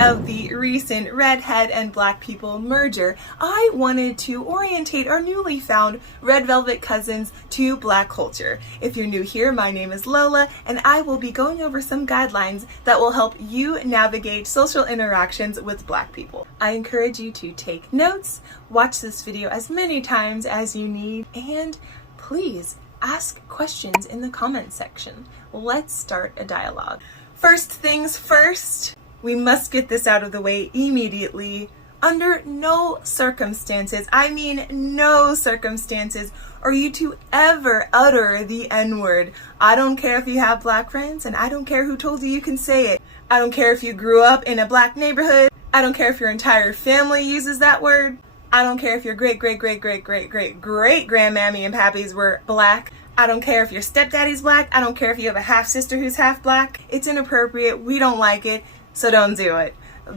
of the recent Redhead and Black people merger, I wanted to orientate our newly found red velvet cousins to Black culture. If you're new here, my name is Lola, and I will be going over some guidelines that will help you navigate social interactions with Black people. I encourage you to take notes, watch this video as many times as you need, and please ask questions in the comment section. Let's start a dialogue. First things first, we must get this out of the way immediately. Under no circumstances, I mean no circumstances, are you to ever utter the N-word. I don't care if you have Black friends, and I don't care who told you can say it. I don't care if you grew up in a Black neighborhood. I don't care if your entire family uses that word. I don't care if your great-great-great-great-great-great-great-grandmammy and pappies were Black. I don't care if your stepdaddy's Black. I don't care if you have a half-sister who's half Black. It's inappropriate. We don't like it, so don't do it.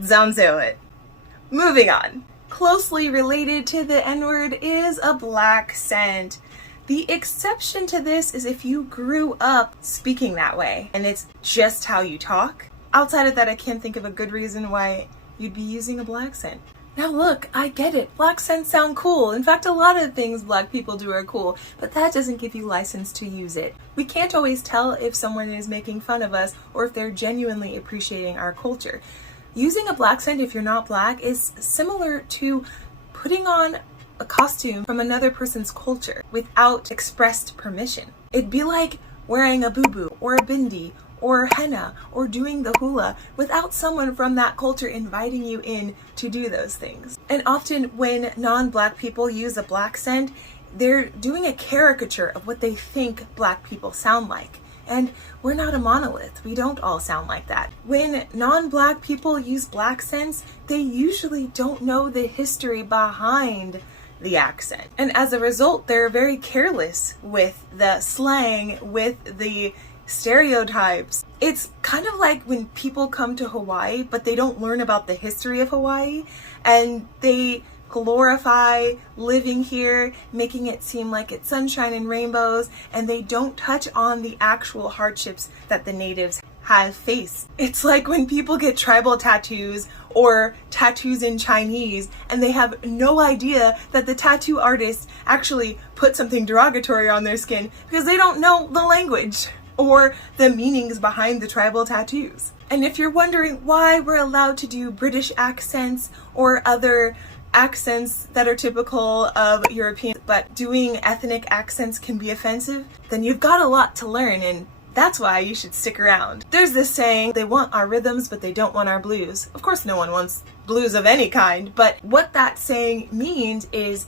Don't do it. Moving on. Closely related to the N-word is a Black scent. The exception to this is if you grew up speaking that way and it's just how you talk. Outside of that, I can't think of a good reason why you'd be using a Black scent. Now look, I get it. Black scents sound cool. In fact, a lot of things Black people do are cool, but that doesn't give you license to use it. We can't always tell if someone is making fun of us or if they're genuinely appreciating our culture. Using a Black scent if you're not Black is similar to putting on a costume from another person's culture without expressed permission. It'd be like wearing a boo-boo or a bindi or henna, or doing the hula without someone from that culture inviting you in to do those things. And often when non-Black people use a Black scent, they're doing a caricature of what they think Black people sound like. And we're not a monolith. We don't all sound like that. When non-Black people use Black scents, they usually don't know the history behind the accent. And as a result, they're very careless with the slang, with the stereotypes. It's kind of like when people come to Hawaii, but they don't learn about the history of Hawaii, and they glorify living here, making it seem like it's sunshine and rainbows, and they don't touch on the actual hardships that the natives have faced. It's like when people get tribal tattoos or tattoos in Chinese, and they have no idea that the tattoo artist actually put something derogatory on their skin because they don't know the language or the meanings behind the tribal tattoos. And if you're wondering why we're allowed to do British accents or other accents that are typical of Europeans, but doing ethnic accents can be offensive, then you've got a lot to learn, and that's why you should stick around. There's this saying, they want our rhythms, but they don't want our blues. Of course, no one wants blues of any kind, but what that saying means is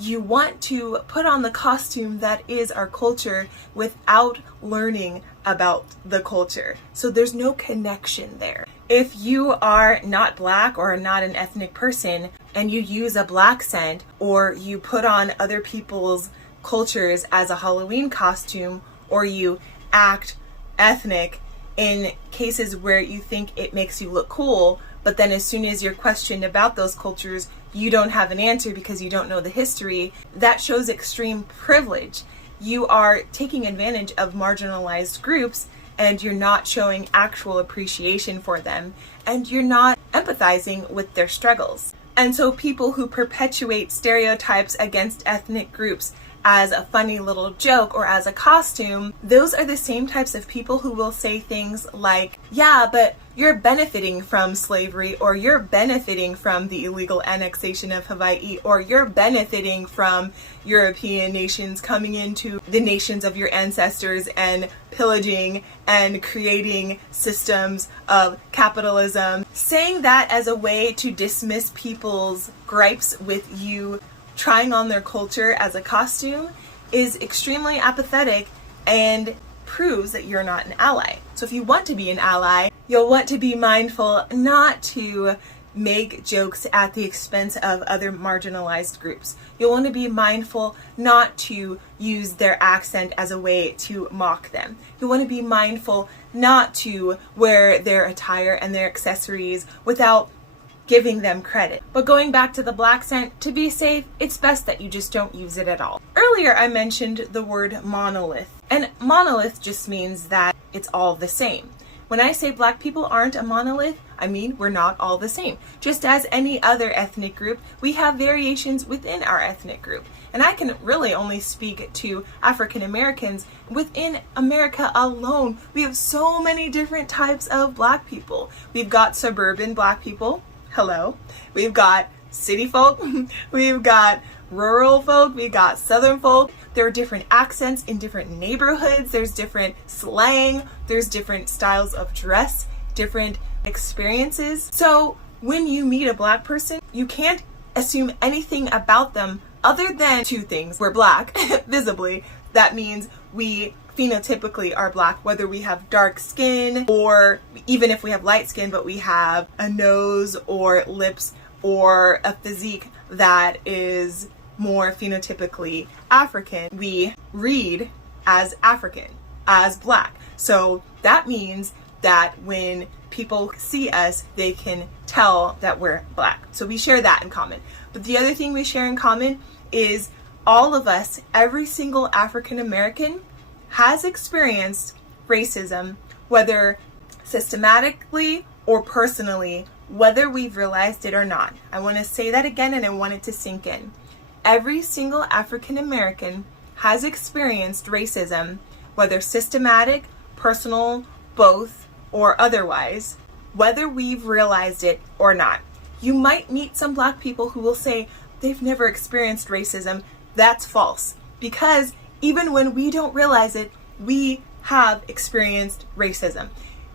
you want to put on the costume that is our culture without learning about the culture. So there's no connection there. If you are not Black or not an ethnic person and you use a Black scent, or you put on other people's cultures as a Halloween costume, or you act ethnic in cases where you think it makes you look cool, but then as soon as you're questioned about those cultures, you don't have an answer because you don't know the history, that shows extreme privilege. You are taking advantage of marginalized groups, and you're not showing actual appreciation for them, and you're not empathizing with their struggles. And so people who perpetuate stereotypes against ethnic groups as a funny little joke or as a costume, those are the same types of people who will say things like, yeah, but you're benefiting from slavery, or you're benefiting from the illegal annexation of Hawaii, or you're benefiting from European nations coming into the nations of your ancestors and pillaging and creating systems of capitalism. Saying that as a way to dismiss people's gripes with you trying on their culture as a costume is extremely apathetic and proves that you're not an ally. So if you want to be an ally, you'll want to be mindful not to make jokes at the expense of other marginalized groups. You'll want to be mindful not to use their accent as a way to mock them. You'll want to be mindful not to wear their attire and their accessories without giving them credit. But going back to the Black scent, to be safe, it's best that you just don't use it at all. Earlier I mentioned the word monolith, and monolith just means that it's all the same. When I say Black people aren't a monolith, I mean, we're not all the same. Just as any other ethnic group, we have variations within our ethnic group. And I can really only speak to African Americans. Within America alone, we have so many different types of Black people. We've got suburban Black people. Hello. We've got city folk. We've got rural folk. We've got southern folk. There are different accents in different neighborhoods. There's different slang. There's different styles of dress, different experiences. So when you meet a Black person, you can't assume anything about them other than two things. We're Black, visibly. That means we phenotypically are Black, whether we have dark skin or even if we have light skin, but we have a nose or lips or a physique that is more phenotypically African. We read as African, as Black. So that means that when people see us, they can tell that we're Black. So we share that in common. But the other thing we share in common is all of us, every single African American has experienced racism, whether systematically or personally, whether we've realized it or not. I want to say that again and I want it to sink in. Every single African American has experienced racism, whether systematic, personal, both, or otherwise, whether we've realized it or not. You might meet some Black people who will say they've never experienced racism. That's false, because even when we don't realize it, we have experienced racism.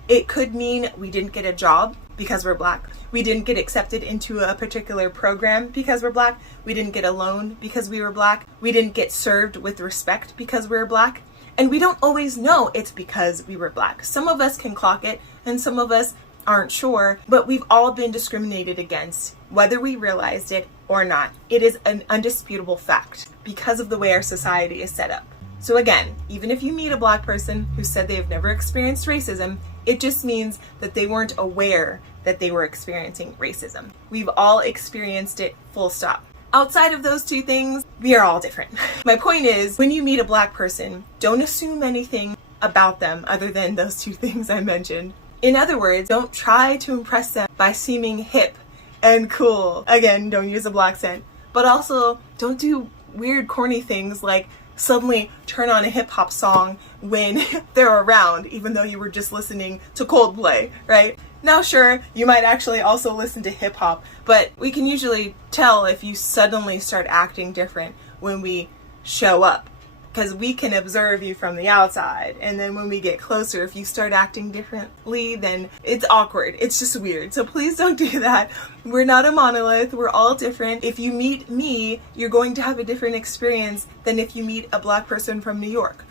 It could mean we didn't get a job because we're Black. We didn't get accepted into a particular program because we're Black. We didn't get a loan because we were Black. We didn't get served with respect because we're Black. And we don't always know it's because we were Black. Some of us can clock it and some of us aren't sure, but we've all been discriminated against, whether we realized it or not. It is an undisputable fact because of the way our society is set up. So again, even if you meet a Black person who said they have never experienced racism, it just means that they weren't aware that they were experiencing racism. We've all experienced it, full stop. Outside of those two things, we are all different. My point is, when you meet a Black person, don't assume anything about them other than those two things I mentioned. In other words, don't try to impress them by seeming hip and cool. Again, don't use a Black scent. But also, don't do weird, corny things like suddenly turn on a hip-hop song when they're around, even though you were just listening to Coldplay, right? Now, sure, you might actually also listen to hip-hop, but we can usually tell if you suddenly start acting different when we show up, because we can observe you from the outside, and then when we get closer, if you start acting differently, then it's awkward. It's just weird. So please don't do that. We're not a monolith. We're all different. If you meet me, you're going to have a different experience than if you meet a Black person from New York.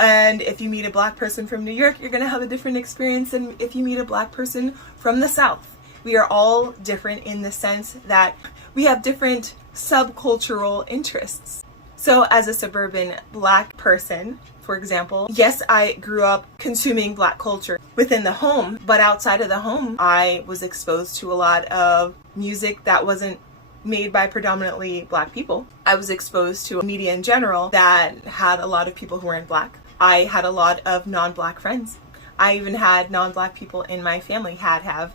And if you meet a Black person from New York, you're going to have a different experience than if you meet a Black person from the South. We are all different in the sense that we have different subcultural interests. So as a suburban Black person, for example, yes, I grew up consuming Black culture within the home, but outside of the home, I was exposed to a lot of music that wasn't made by predominantly Black people. I was exposed to media in general that had a lot of people who weren't Black. I had a lot of non-Black friends. I even had non-Black people in my family, have.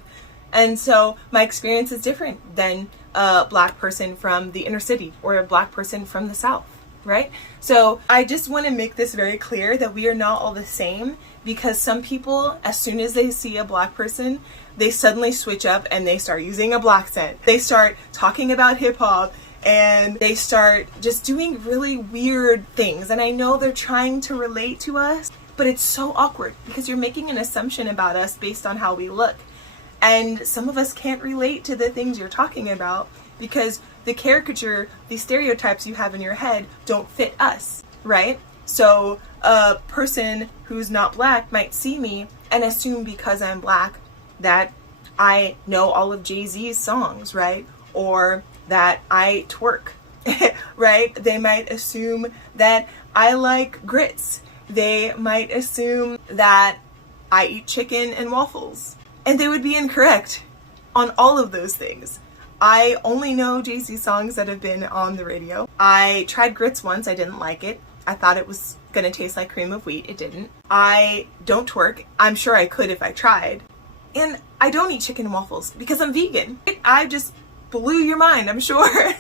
And so my experience is different than a Black person from the inner city or a Black person from the South, right? So I just want to make this very clear that we are not all the same, because some people, as soon as they see a Black person, they suddenly switch up and they start using a Black scent. They start talking about hip hop and they start just doing really weird things. And I know they're trying to relate to us, but it's so awkward because you're making an assumption about us based on how we look. And some of us can't relate to the things you're talking about because the caricature, the stereotypes you have in your head don't fit us, right? So a person who's not Black might see me and assume because I'm Black that I know all of Jay-Z's songs, right? Or that I twerk, right? They might assume that I like grits. They might assume that I eat chicken and waffles. And they would be incorrect on all of those things. I only know Jay-Z songs that have been on the radio. I tried grits once. I didn't like it. I thought it was gonna taste like cream of wheat. It didn't. I don't twerk. I'm sure I could if I tried. And I don't eat chicken and waffles because I'm vegan. I just blew your mind, I'm sure.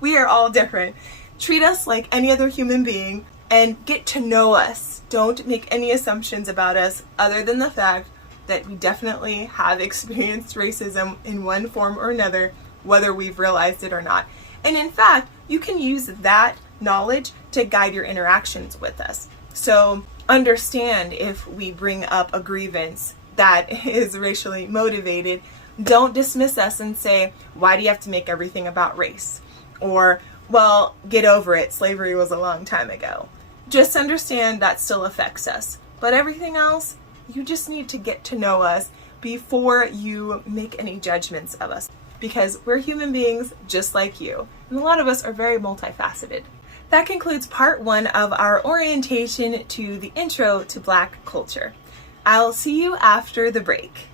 We are all different. Treat us like any other human being and get to know us. Don't make any assumptions about us other than the fact that we definitely have experienced racism in one form or another, whether we've realized it or not. And in fact, you can use that knowledge to guide your interactions with us. So understand if we bring up a grievance that is racially motivated, don't dismiss us and say, why do you have to make everything about race? Or, well, get over it, slavery was a long time ago. Just understand that still affects us. But everything else, you just need to get to know us before you make any judgments of us. Because we're human beings just like you. And a lot of us are very multifaceted. That concludes part 1 of our orientation to the intro to Black culture. I'll see you after the break.